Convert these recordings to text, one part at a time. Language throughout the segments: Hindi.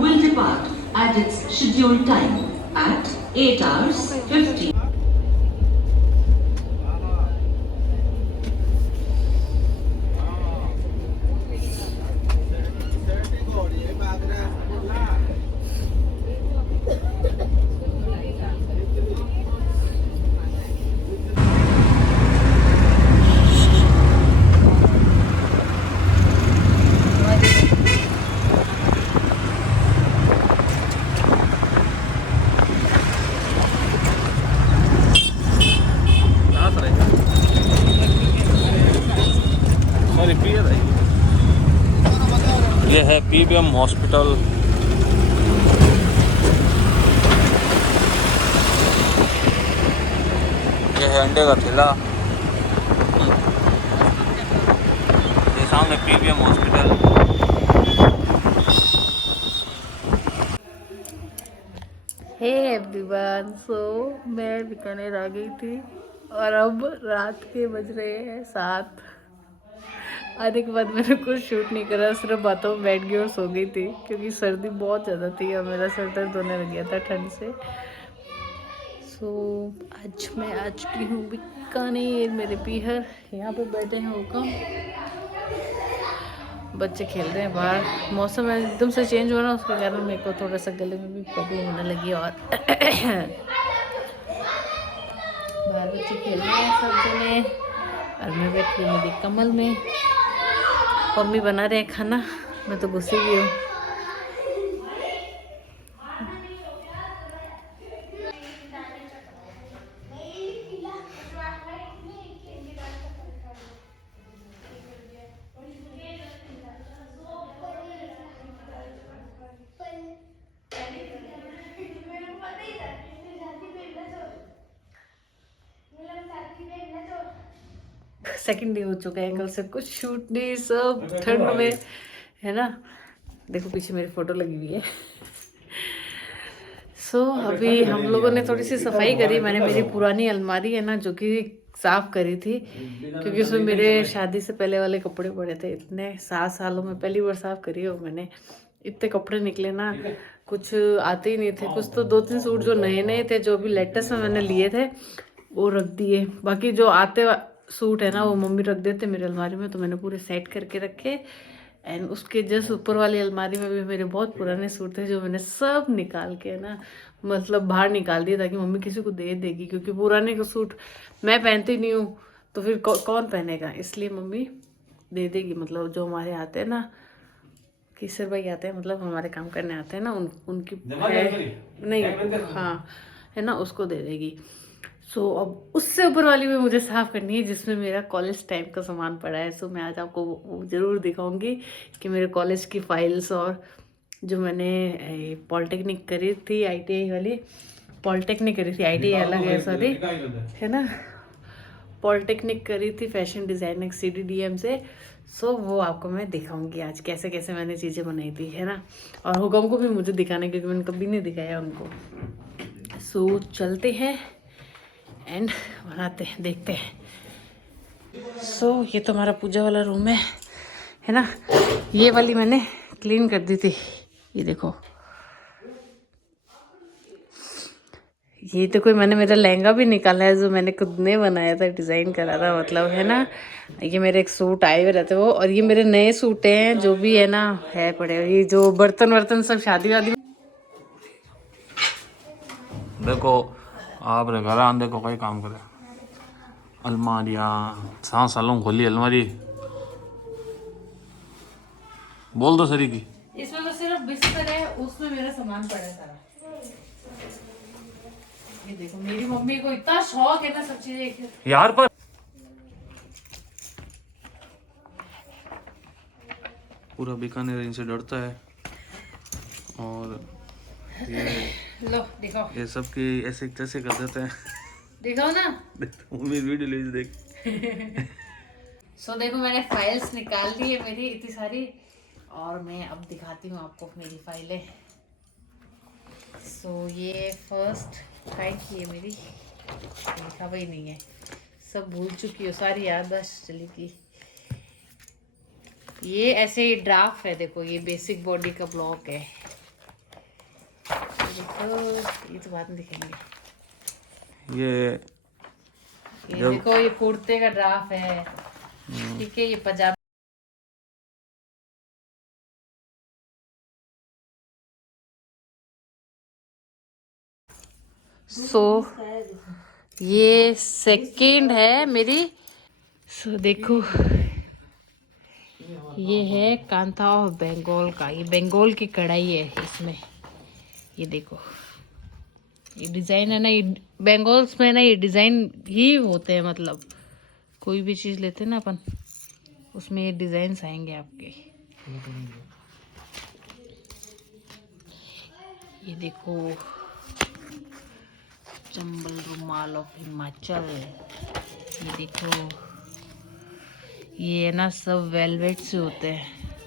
will depart at its scheduled time at 8 hours 50. ये है पीबीएम हॉस्पिटल। ये है अंडे का ठेला। ये सामने पीबीएम हॉस्पिटल। हे एवरीवन, मैं बीकानेर आ गई थी और अब रात के बज रहे हैं 7। आने के बाद मैंने कुछ शूट नहीं करा, सिर्फ बातों में बैठ गई और सो गई थी क्योंकि सर्दी बहुत ज़्यादा थी और मेरा सर दर्द होने लग गया था ठंड से। आज मैं आ चुकी हूँ बीकानेर, मेरे पीहर। यहाँ पे बैठे हैं हुकम, बच्चे खेल रहे हैं बाहर। मौसम एकदम से चेंज हो रहा है, उसके कारण मेरे को थोड़ा सा गले में भी प्रॉब्लम होने लगी और बाहर बच्चे खेल रहे हैं सब जने और मैं बैठी हूँ मेरी कमल में। मम्मी बना रहे हैं खाना, मैं तो घुसी हुई हूँ। सेकंड डे हो चुका है, कल से कुछ शूट नहीं, सब ठंड में है ना। देखो पीछे मेरी फोटो लगी हुई है। अभी हम लोगों ने थोड़ी सी सफाई करी। मैंने मेरी पुरानी अलमारी है ना जो कि साफ करी थी क्योंकि उसमें मेरे शादी से पहले वाले कपड़े पड़े थे। इतने 7 सालों में पहली बार साफ करी हो मैंने। इतने कपड़े निकले ना, कुछ आते ही नहीं थे। कुछ तो 2-3 सूट जो नए नए थे, जो अभी लेटेस्ट में मैंने लिए थे, वो रख दिए। बाकी जो आते सूट है ना वो मम्मी रख देते मेरी अलमारी में, तो मैंने पूरे सेट करके रखे। एंड उसके जस्ट ऊपर वाली अलमारी में भी मेरे बहुत पुराने सूट थे जो मैंने सब निकाल के ना मतलब बाहर निकाल दिए ताकि मम्मी किसी को दे देगी, क्योंकि पुराने का सूट मैं पहनती नहीं हूँ तो फिर कौन पहनेगा, इसलिए मम्मी दे देगी। मतलब जो हमारे आते हैं ना, किसर भाई आते हैं, मतलब हमारे काम करने आते हैं ना, उनकी है नहीं, हाँ है ना, उसको दे देगी। अब उससे ऊपर वाली भी मुझे साफ़ करनी है जिसमें मेरा कॉलेज टाइम का सामान पड़ा है। मैं आज आपको वो ज़रूर दिखाऊंगी कि मेरे कॉलेज की फाइल्स और जो मैंने पॉलिटेक्निक करी थी, ITI वाली पॉलिटेक्निक करी थी, ITI अलग है सॉरी, है ना, पॉलिटेक्निक करी थी फैशन डिज़ाइनिंग CDDM से। वो आपको मैं दिखाऊंगी आज कैसे कैसे मैंने चीज़ें बनाई थी, है ना। और हुकम को भी मुझे दिखाना क्योंकि मैंने कभी नहीं दिखाया उनको। चलते हैं एंड बनाते हैं, देखते हैं। ये तो हमारा पूजा वाला रूम है ना। ये वाली मैंने क्लीन कर दी थी, ये देखो। ये तो कोई मैंने मेरा लहंगा भी निकाला है जो मैंने खुद ने बनाया था, डिज़ाइन करा था, मतलब है ना। ये मेरे एक सूट आए हुए रहते वो, और ये मेरे नए सूट हैं जो भी है ना है पड़े। ये जो बर्तन वर्तन सब शादी वादी। देखो आप रे घर आन, देखो कई काम करे। अलमारियाँ 7 सालों खोली अलमारी, बोल दो सरी की। इसमें तो सिर्फ बिस्तर है, उसमें मेरा सामान पड़ा है सारा। ये देखो मेरी मम्मी को इतना शौक है ना सब चीजें यार पर पूरा बीकानेर इनसे डरता है। और ये लो दिखाओ, ये सब की ऐसे कैसे कर देते हैं। दिखाओ ना। मम्मी वीडियो ले देख। देखो मैंने फाइल्स निकाल ली है मेरी इतनी सारी, और मैं अब दिखाती हूँ आपको मेरी फाइलें। सो ये फर्स्ट ट्राई की है मेरी, लिखा हुआ ही नहीं है, सब भूल चुकी हो, सारी याददाश्त चली गई। ये ऐसे ही ड्राफ्ट है, देखो ये बेसिक बॉडी का ब्लॉक है, देखो ये तो बाद में दिखेंगे। ये देखो ये कुर्ते का ड्राफ्ट है, ठीक है, ये पजामा। सो ये सेकंड है मेरी। सो देखो ये है कांता ऑफ बंगाल का, ये बंगाल की कढ़ाई है इसमें, ये देखो ये डिज़ाइन है ना, ये बंगाल्स में ना ये डिज़ाइन ही होते हैं, मतलब कोई भी चीज़ लेते हैं ना अपन, उसमें ये डिज़ाइंस आएंगे आपके। ये देखो चंबल रुमाल ऑफ हिमाचल, ये देखो ये ना सब वेलवेट से होते हैं,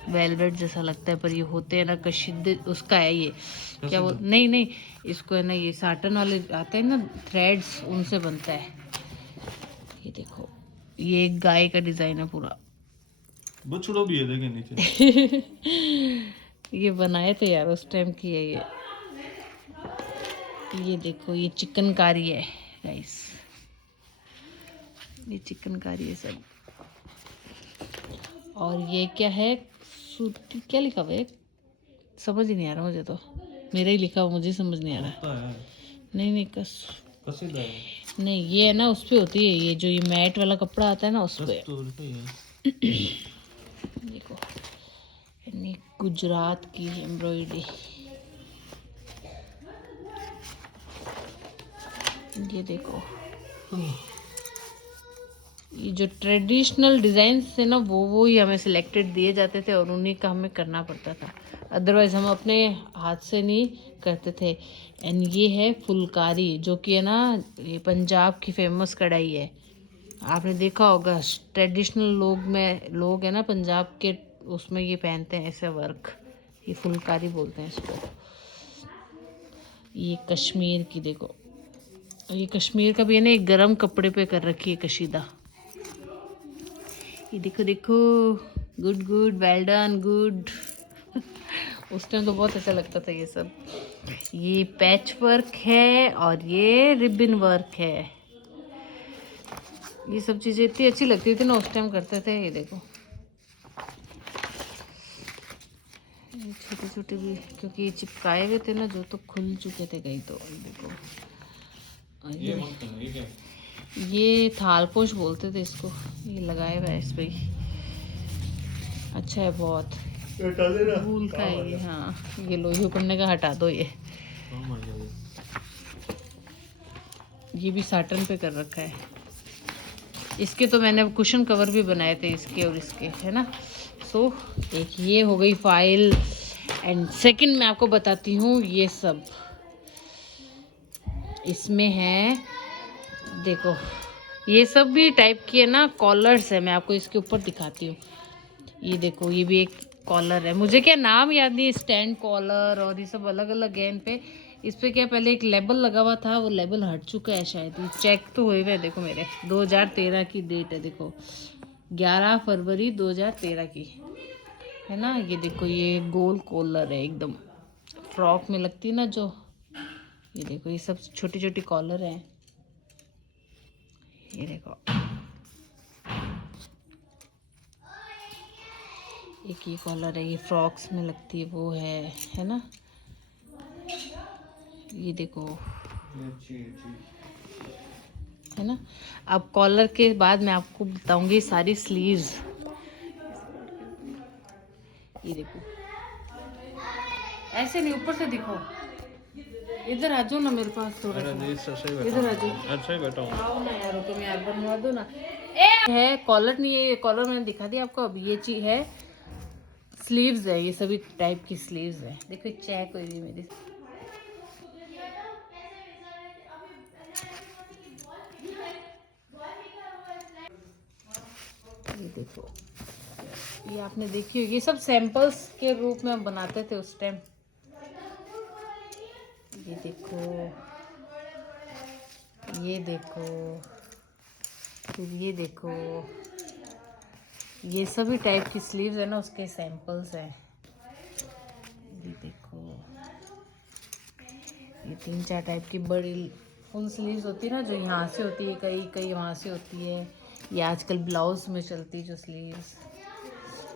वेलवेट जैसा लगता है पर ये होते हैं ना कशीदे, उसका है ये क्या वो, नहीं इसको है ना ये साटन वाले आते हैं ना थ्रेड्स, उनसे बनता है। ये देखो ये एक गाय का डिजाइन है पूरा, बछड़ा भी है देखे नीचे। ये बनाए थे यार उस टाइम की है ये देखो ये चिकनकारी है गाइस, ये चिकनकारी है सब। और ये क्या है, सूती क्या लिखा हुआ है, समझ ही नहीं आ रहा मुझे, तो मेरा ही लिखा हुआ मुझे समझ नहीं आ रहा। नहीं कसीदा है। नहीं ये है ना उस पे होती है, ये जो ये मैट वाला कपड़ा आता है ना उस पे। देखो यानी गुजरात की एम्ब्रॉयडरी, ये देखो ये जो ट्रेडिशनल डिज़ाइन थे ना वो ही हमें सिलेक्टेड दिए जाते थे और उन्हीं का हमें करना पड़ता था, अदरवाइज़ हम अपने हाथ से नहीं करते थे। एंड ये है फुलकारी, जो कि है ना ये पंजाब की फेमस कढ़ाई है, आपने देखा होगा ट्रेडिशनल लोग है ना पंजाब के, उसमें ये पहनते हैं ऐसे वर्क, ये फुलकारी बोलते हैं इसको। ये कश्मीर की देखो, ये कश्मीर का भी है ना एक गर्म कपड़े पे कर रखी है कशीदा, ये देखो देखो, गुड वेल डन गुड। उस टाइम तो बहुत अच्छा लगता था ये सब। ये पैच वर्क है और ये रिबन वर्क है, ये सब चीज़ें इतनी अच्छी लगती थी ना उस टाइम करते थे। ये देखो छोटे छोटे भी, क्योंकि ये चिपकाए हुए थे ना जो, तो खुल चुके थे कहीं, तो देखो ये थालपोश बोलते थे इसको, ये लगाए हुआ है इस पे, अच्छा है बहुत, वूल का है ये। हाँ ये लोही पड़ने का हटा दो, ये भी साटन पे कर रखा है। इसके तो मैंने कुशन कवर भी बनाए थे इसके और इसके, है ना। सो एक ये हो गई फाइल, एंड सेकंड मैं आपको बताती हूँ ये सब इसमें है, देखो ये सब भी टाइप की है ना कॉलर्स है, मैं आपको इसके ऊपर दिखाती हूँ। ये देखो ये भी एक कॉलर है, मुझे क्या नाम याद नहीं, स्टैंड कॉलर और ये सब अलग अलग है इन पे। इस पे क्या पहले एक लेबल लगा हुआ था, वो लेबल हट चुका है शायद, ये चेक तो हुए हुए, देखो मेरे 2013 की डेट है, देखो 11 फरवरी 2013 की है ना। ये देखो ये गोल कॉलर है एकदम, फ्रॉक में लगती है ना जो, ये देखो ये सब छोटी छोटी कॉलर हैं, ये देखो एक ये कॉलर है, ये फ्रॉक्स में लगती है वो है ना। ये देखो है ना। अब कॉलर के बाद मैं आपको बताऊंगी सारी स्लीव्स, ये देखो ऐसे नहीं, ऊपर से दिखाओ, इधर आ जाओ ना मेरे पास थोड़ा सा, इधर आ जाओ, अच्छा ही बैठा हूँ। आओ ना यार, तुम यार बनवा दो ना। है कॉलर नहीं है, ये कॉलर मैंने दिखा दिया आपको। अब ये चीज है स्लीव्स है, ये सभी टाइप की स्लीव्स है, देखो चेक हुई मेरी, ये देखो ये आपने देखी होगी, ये सब सैंपल्स के रूप में हम बनाते थे उस टाइम। ये देखो, ये देखो, फिर ये देखो, ये सभी टाइप की स्लीव्स है ना, उसके सैंपल्स हैं। ये देखो, ये 3-4 टाइप की बड़ी फुल स्लीव्स होती है ना, जो यहाँ से होती है, कई कई वहाँ से होती है। ये आजकल ब्लाउज में चलती है जो स्लीव्स,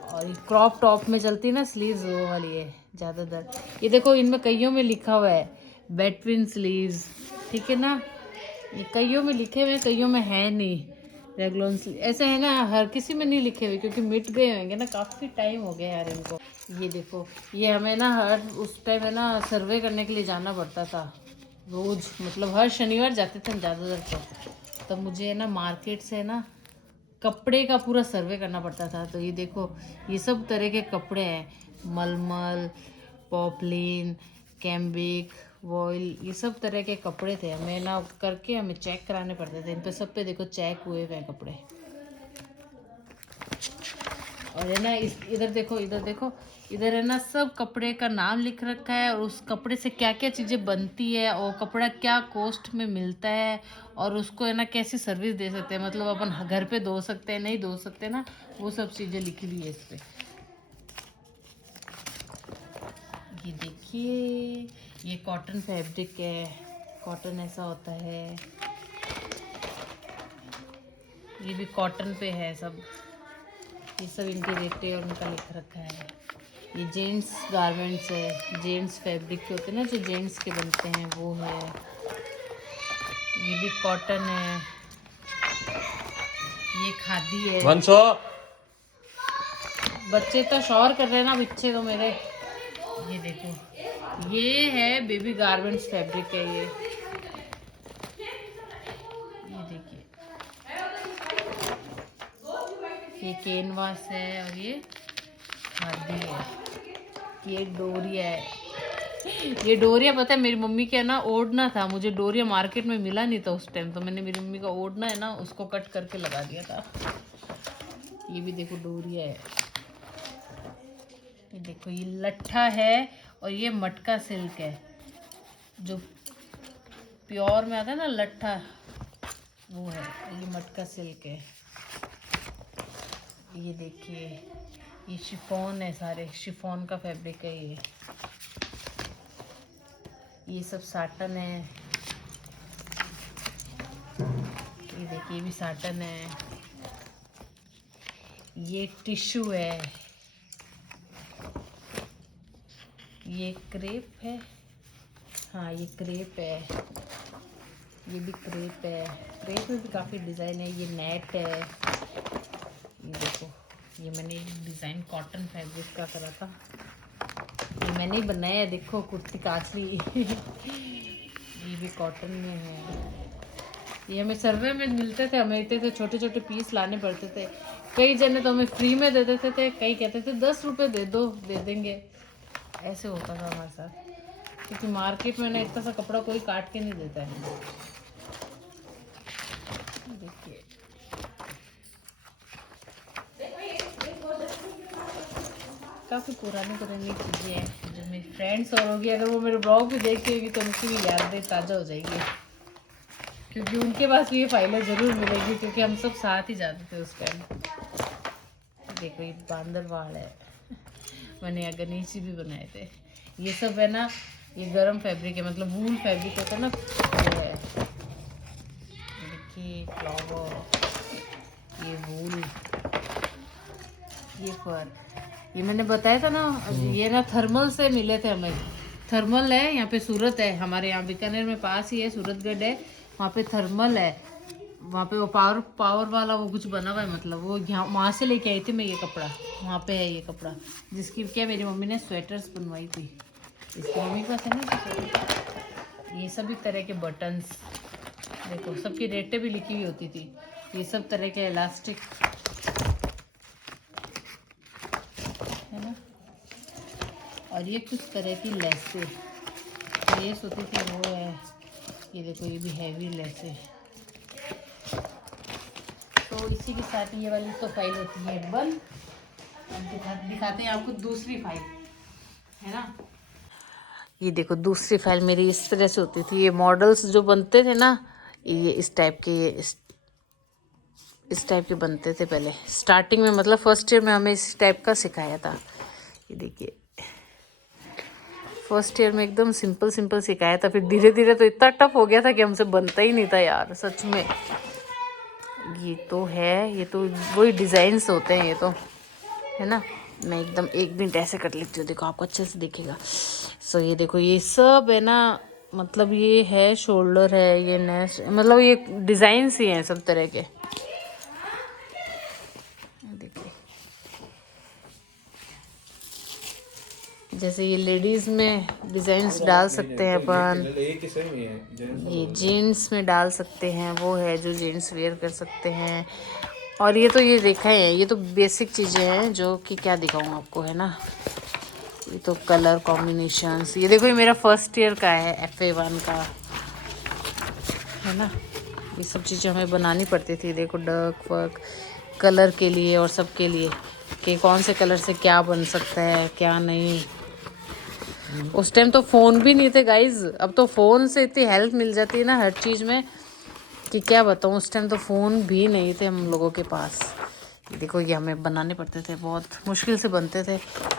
और ये क्रॉप टॉप में चलती है ना स्लीव्स, वो वाली है ज़्यादातर। ये देखो, इनमें कईयों में लिखा हुआ है बेटवीन स्लीव्स, ठीक है ना। ये कईयों में लिखे हुए हैं, कईयों में है नहीं रेगुलर स्लीव, ऐसे है ना, हर किसी में नहीं लिखे हुए क्योंकि मिट गए होंगे ना, काफ़ी टाइम हो गया यार इनको। ये देखो, ये हमें ना हर उस टाइम है ना सर्वे करने के लिए जाना पड़ता था रोज़, मतलब हर शनिवार जाते थे ज़्यादातर। तो मुझे है ना मार्केट से ना कपड़े का पूरा सर्वे करना पड़ता था। तो ये देखो, ये सब तरह के कपड़े हैं, मलमल, पॉपलिन, कैम्बिक, वॉयल, ये सब तरह के कपड़े थे। हमें ना करके हमें चेक कराने पड़ते थे। इन पे सब पे देखो चेक हुए हुए हैं कपड़े। और है ना इधर देखो, इधर देखो, इधर है ना सब कपड़े का नाम लिख रखा है, और उस कपड़े से क्या क्या चीज़ें बनती है, और कपड़ा क्या कॉस्ट में मिलता है, और उसको है ना कैसी सर्विस दे सकते हैं, मतलब अपन घर पे धो सकते हैं, नहीं धो सकते ना, वो सब चीज़ें लिखी हुई है इस पे। ये देखिए, ये कॉटन फैब्रिक है, कॉटन ऐसा होता है, ये भी कॉटन पे है सब। ये सब इनके रेटे और उनका लिख रखा है। ये जेंट्स गारमेंट्स है, जेंट्स फैब्रिक के होते हैं ना, जो जेंट्स के बनते हैं, वो है। ये भी कॉटन है, ये खादी है। वंशो, बच्चे तो शोर कर रहे हैं ना पीछे तो मेरे। ये देखो, ये है बेबी गारमेंट्स फैब्रिक है ये देखिए, ये कैनवास है, और ये खादी है, ये डोरिया है। ये डोरिया पता है मेरी मम्मी का ना ओढ़ना था, मुझे डोरिया मार्केट में मिला नहीं था उस टाइम, तो मैंने मेरी मम्मी का ओढ़ना है ना उसको कट करके लगा दिया था। ये भी देखो डोरिया है, ये देखो, ये लट्ठा है, और ये मटका सिल्क है, जो प्योर में आता है ना लट्ठा, वो है। ये मटका सिल्क है। ये देखिए, ये शिफॉन है, सारे शिफॉन का फैब्रिक है ये सब साटन है। ये देखिए, ये भी साटन है। ये टिश्यू है, ये क्रेप है, हाँ ये क्रेप है, ये भी क्रेप है। क्रेप में भी काफ़ी डिज़ाइन है। ये नेट है, ये देखो, ये मैंने डिज़ाइन कॉटन फैब्रिक का करा था, ये मैंने ही बनाया है, देखो कुर्ती काचली। ये भी कॉटन में है। ये हमें सर्वे में मिलते थे, हमें इतने छोटे छोटे पीस लाने पड़ते थे। कई जने तो हमें फ्री में दे देते थे, कई कहते थे 10 रुपये दे दो, दे देंगे, ऐसे होता था हमारे साथ, क्योंकि मार्केट में ना इतना सा कपड़ा कोई काट के नहीं देता है। देखिए, काफ़ी पुरानी चीज़ें हैं जो मेरी फ्रेंड्स और होगी, अगर वो मेरे ब्लॉग भी देखती होगी तो उनकी भी यादें ताज़ा हो जाएगी, क्योंकि उनके पास भी ये फाइलें ज़रूर मिलेगी, क्योंकि हम सब साथ ही जाते थे उस टाइम। देखो, ये बांदर वाल है, मैंने यहाँ गणेश जी भी बनाए थे। ये सब है ना, ये गर्म फैब्रिक है, मतलब वूल फैब्रिक होता है ना, वो है। देखिए फ्लावर, ये वूल, ये फर, ये मैंने बताया था ना, ये ना थर्मल से मिले थे हमें। थर्मल है यहाँ पे, सूरत है हमारे यहाँ, बीकानेर में पास ही है, सूरतगढ़ है, वहाँ पे थर्मल है, वहाँ पे वो पावर वाला वो कुछ बना हुआ है, मतलब वो यहाँ वहाँ से लेके आई थी मैं ये कपड़ा, वहाँ पे है ये कपड़ा, जिसकी क्या मेरी मम्मी ने स्वेटर्स बनवाई थी, इसकी मम्मी के पास है ना स्वेटर। ये सभी तरह के बटन्स देखो, सबकी रेटें भी लिखी हुई होती थी। ये सब तरह के इलास्टिक है ना, और ये कुछ तरह की लेसें, लेस होती थी वो है। ये देखो, ये भी हैवी लेसें। तो इसी के साथ ये वाली तो फाइल होती है बंद। अब दिखाते हैं आपको दूसरी फाइल, है ना। ये देखो दूसरी फाइल मेरी इस तरह से होती थी। ये मॉडल्स जो बनते थे ना, ये इस टाइप के, इस टाइप के बनते थे पहले स्टार्टिंग में, मतलब फर्स्ट ईयर में हमें इस टाइप का सिखाया था। ये देखिए फर्स्ट ईयर में एकदम सिंपल सिंपल सिखाया था, फिर धीरे धीरे तो इतना टफ हो गया था कि हमसे बनता ही नहीं था यार सच में। ये तो है, ये तो वही डिज़ाइंस होते हैं ये तो, है ना। मैं एकदम 1 मिनट ऐसे कर लेती हूँ, देखो आपको अच्छे से दिखेगा। सो ये देखो ये सब है ना, मतलब ये है शोल्डर है, ये नेक, मतलब ये डिज़ाइंस ही हैं सब तरह के। देखिए जैसे ये लेडीज़ में डिज़ाइंस डाल सकते हैं अपन, ये जीन्स में डाल सकते हैं, वो है जो जीन्स वेयर कर सकते हैं। और ये तो ये देखा है, ये तो बेसिक चीज़ें हैं जो कि क्या दिखाऊँ आपको, है ना। ये तो कलर कॉम्बिनेशंस, ये देखो ये मेरा फर्स्ट ईयर का है FA1 का, है ना। ये सब चीज़ें हमें बनानी पड़ती थी, देखो डक वर्क कलर के लिए और सब के लिए, कि कौन से कलर से क्या बन सकता है क्या नहीं। उस टाइम तो फ़ोन भी नहीं थे गाइज, अब तो फ़ोन से इतनी हेल्प मिल जाती है ना हर चीज़ में कि क्या बताऊँ। उस टाइम तो फ़ोन भी नहीं थे हम लोगों के पास। ये देखो ये हमें बनाने पड़ते थे, बहुत मुश्किल से बनते थे,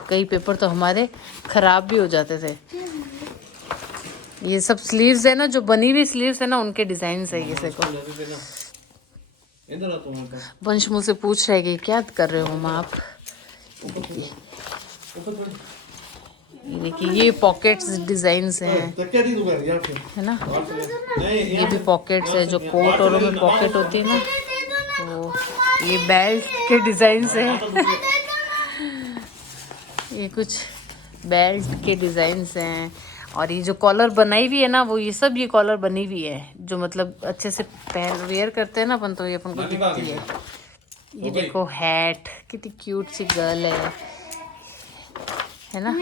कई पेपर तो हमारे ख़राब भी हो जाते थे। ये सब स्लीव्स है ना, जो बनी हुई स्लीव्स है ना, उनके डिज़ाइन है ये। देखो वंश मुझसे पूछ रहे कि क्या कर रहे हो मम्मा आप। ये देखिए ये पॉकेट्स डिजाइन्स हैं, है ना। ये भी पॉकेट्स है, जो कोट और में पॉकेट होती है ना, तो ये बेल्ट के डिजाइन्स हैं। ये कुछ बेल्ट के डिजाइन्स हैं। और ये जो कॉलर बनाई हुई है ना, वो ये सब ये कॉलर बनी हुई है, जो मतलब अच्छे से पहन वेयर करते हैं ना अपन, तो ये अपन को दिखती है। ये देखो हैट, कितनी क्यूट सी गर्ल है ना।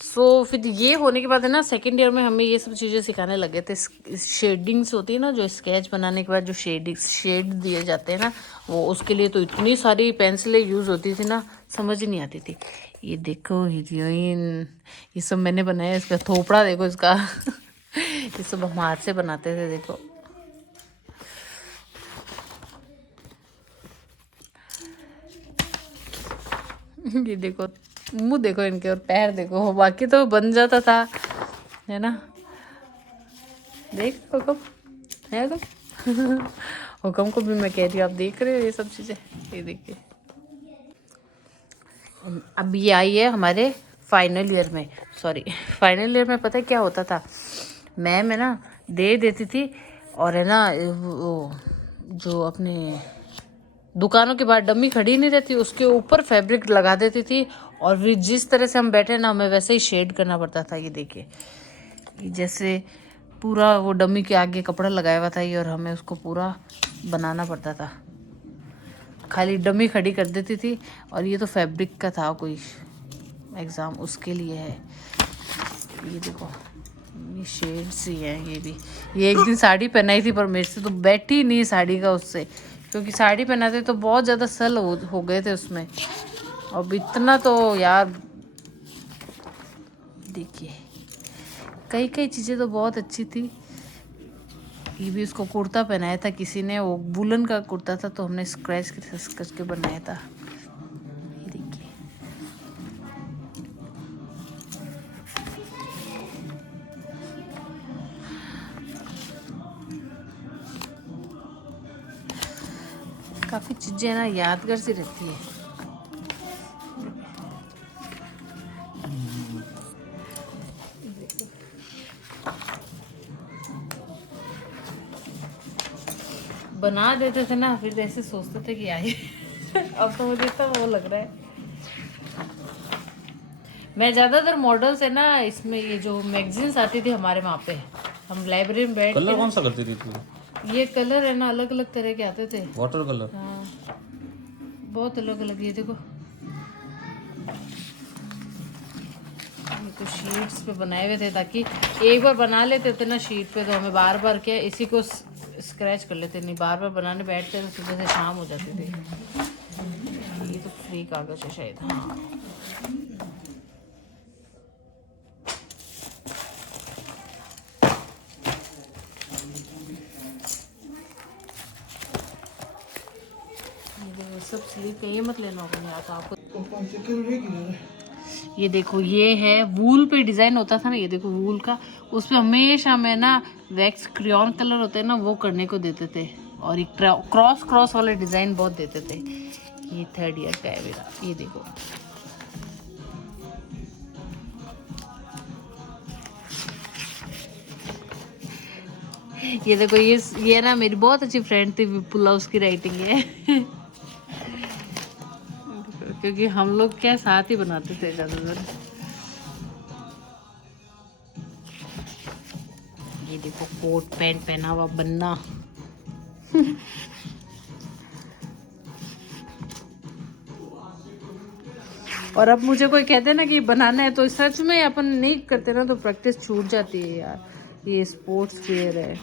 सो फिर ये होने के बाद है ना, सेकेंड ईयर में हमें ये सब चीज़ें सिखाने लगे थे। शेडिंग्स होती है ना, जो स्केच बनाने के बाद जो शेड दिए जाते हैं ना, वो उसके लिए तो इतनी सारी पेंसिलें यूज़ होती थी ना, समझ ही नहीं आती थी। ये देखो हीरोइन, ये सब मैंने बनाया। इसका थोपड़ा देखो इसका ये सब हम हाथ से बनाते थे। देखो ये देखो मुंह देखो इनके, और पैर देखो, बाकी तो बन जाता था, है ना। देख हुक्म है हुक्म हुक्म को भी मैं कह रही हूँ, आप देख रहे हो ये सब चीज़ें। ये देखिए अब ये आई है हमारे फाइनल ईयर में, सॉरी फाइनल ईयर में पता है क्या होता था, मैम है ना दे देती थी, और है ना वो जो अपने दुकानों के बाहर डमी खड़ी नहीं रहती, उसके ऊपर फैब्रिक लगा देती थी, और फिर जिस तरह से हम बैठे ना, हमें वैसे ही शेड करना पड़ता था। ये देखिए ये जैसे पूरा वो डमी के आगे कपड़ा लगाया हुआ था ये, और हमें उसको पूरा बनाना पड़ता था। खाली डमी खड़ी कर देती थी, और ये तो फैब्रिक का था कोई एग्ज़ाम, उसके लिए है। ये देखो ये शेड्स ही हैं। ये भी ये एक दिन साड़ी पहनाई थी, पर मेरे से तो बैठी नहीं साड़ी का उससे, क्योंकि साड़ी पहनाते तो बहुत ज़्यादा सल हो गए थे उसमें। अब इतना तो यार देखिए कई कई चीज़ें तो बहुत अच्छी थी। ये भी उसको कुर्ता पहनाया था किसी ने, वो वुलन का कुर्ता था, तो हमने स्क्रैच करके बनाया था। ये देखिए काफ़ी चीज़ें ना यादगार सी रहती है। बना देते थे ना, फिर ऐसे सोचते थे कि आए अब तो मुझे इतना वो लग रहा है। मैं ज़्यादातर मॉडल्स है ना, इसमें ये जो मैगजीन्स आती थी हमारे वहाँ पे, हम लाइब्रेरी में बैठ के। कलर कौन सा करती थी तू? ये कलर है ना अलग अलग तरह के आते थे, वाटर कलर। हाँ बहुत अलग अलग। ये देखो ये तो शीट्स पे बनाए हुए थे, ताकि एक बार बना लेते थे ना शीट पे, तो हमें बार बार क्या इसी को स्क्रैच कर लेते, नहीं बार बार बनाने बैठते तो सुबह से शाम हो जाती थी। ये तो फ्री कागज है शायद, हाँ सब स्लीप का, ये मत लेना होगा नहीं आता आपको। ये देखो, ये है वूल पे डिजाइन होता था ना, ये देखो वूल का, उस पे हमेशा मैं ना वैक्स क्रेयॉन कलर होते हैं ना वो करने को देते थे, और एक क्रॉस क्रॉस वाले डिजाइन बहुत देते थे। ये 3rd ईयर का है मेरा, ये देखो। ये देखो, ये ना मेरी बहुत अच्छी फ्रेंड थी विपुला, उसकी राइटिंग है। क्योंकि हम लोग क्या साथ ही बनाते थे ज्यादातर। ये देखो कोट पैंट पहना हुआ बन्ना। और अब मुझे कोई कहते ना कि बनाना है, तो सच में अपन नहीं करते ना तो प्रैक्टिस छूट जाती है यार। ये स्पोर्ट्स वेयर है।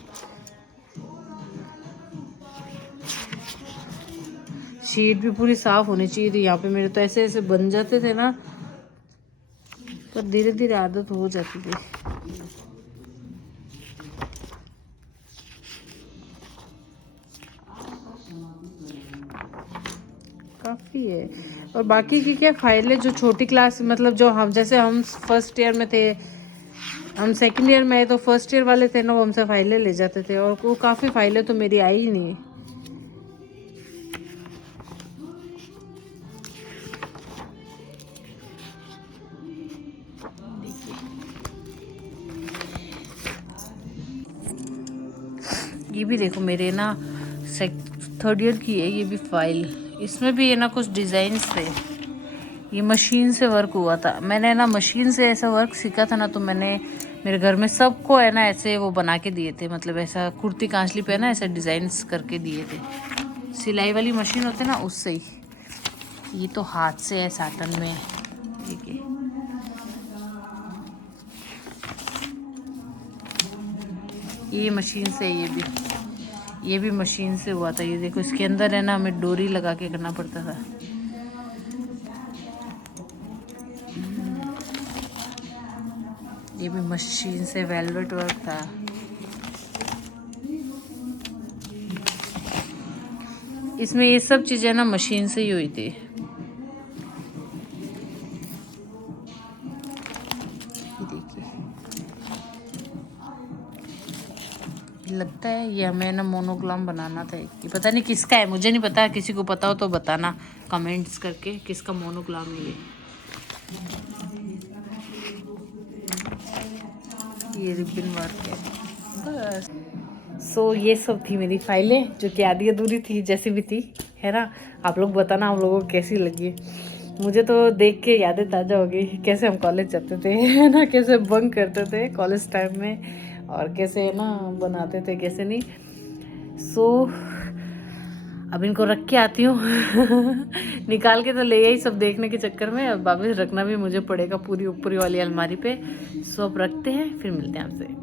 शीट भी पूरी साफ होनी चाहिए थी यहाँ पे, मेरे तो ऐसे ऐसे बन जाते थे ना, पर धीरे धीरे आदत हो जाती थी। काफ़ी है। और बाकी की क्या फाइलें जो छोटी क्लास, मतलब जो हम, जैसे हम 1st ईयर में थे, हम 2nd ईयर में आए, तो 1st ईयर वाले थे ना वो हमसे फाइलें ले जाते थे, और वो काफ़ी फाइलें तो मेरी आई ही नहीं। ये भी देखो मेरे ना 3rd ईयर की है ये भी फाइल, इसमें भी ये ना कुछ डिज़ाइंस थे। ये मशीन से वर्क हुआ था, मैंने ना मशीन से ऐसा वर्क सीखा था ना, तो मैंने मेरे घर में सबको है ना ऐसे वो बना के दिए थे, मतलब ऐसा कुर्ती कांचली पे ना ऐसे डिज़ाइंस करके दिए थे। सिलाई वाली मशीन होते ना उससे ही। ये तो हाथ से है साटन में, ठीक है। ये मशीन से है, ये भी मशीन से हुआ था। ये देखो इसके अंदर है ना हमें डोरी लगा के करना पड़ता था। ये भी मशीन से वेलवेट वर्क था। इसमें ये सब चीजें ना मशीन से ही हुई थी। लगता है ये हमें ना मोनोग्राम बनाना था। ये पता नहीं किसका है, मुझे नहीं पता, किसी को पता हो तो बताना कमेंट्स करके किसका मोनोग्राम है ये रिबन वर्क है बस। सो ये सब थी मेरी फाइलें, जो कि आधी अधूरी थी जैसी भी थी, है ना। आप लोग बताना आप लोगों को कैसी लगी। मुझे तो देख के यादें ताज़ा हो गई, कैसे हम कॉलेज जाते थे, है ना, कैसे बंक करते थे कॉलेज टाइम में, और कैसे ना बनाते थे कैसे नहीं। सो अब इनको रख के आती हूँ। निकाल के तो ले आई सब देखने के चक्कर में, अब वापस रखना भी मुझे पड़ेगा पूरी ऊपरी वाली अलमारी पे। सो अब रखते हैं, फिर मिलते हैं आपसे।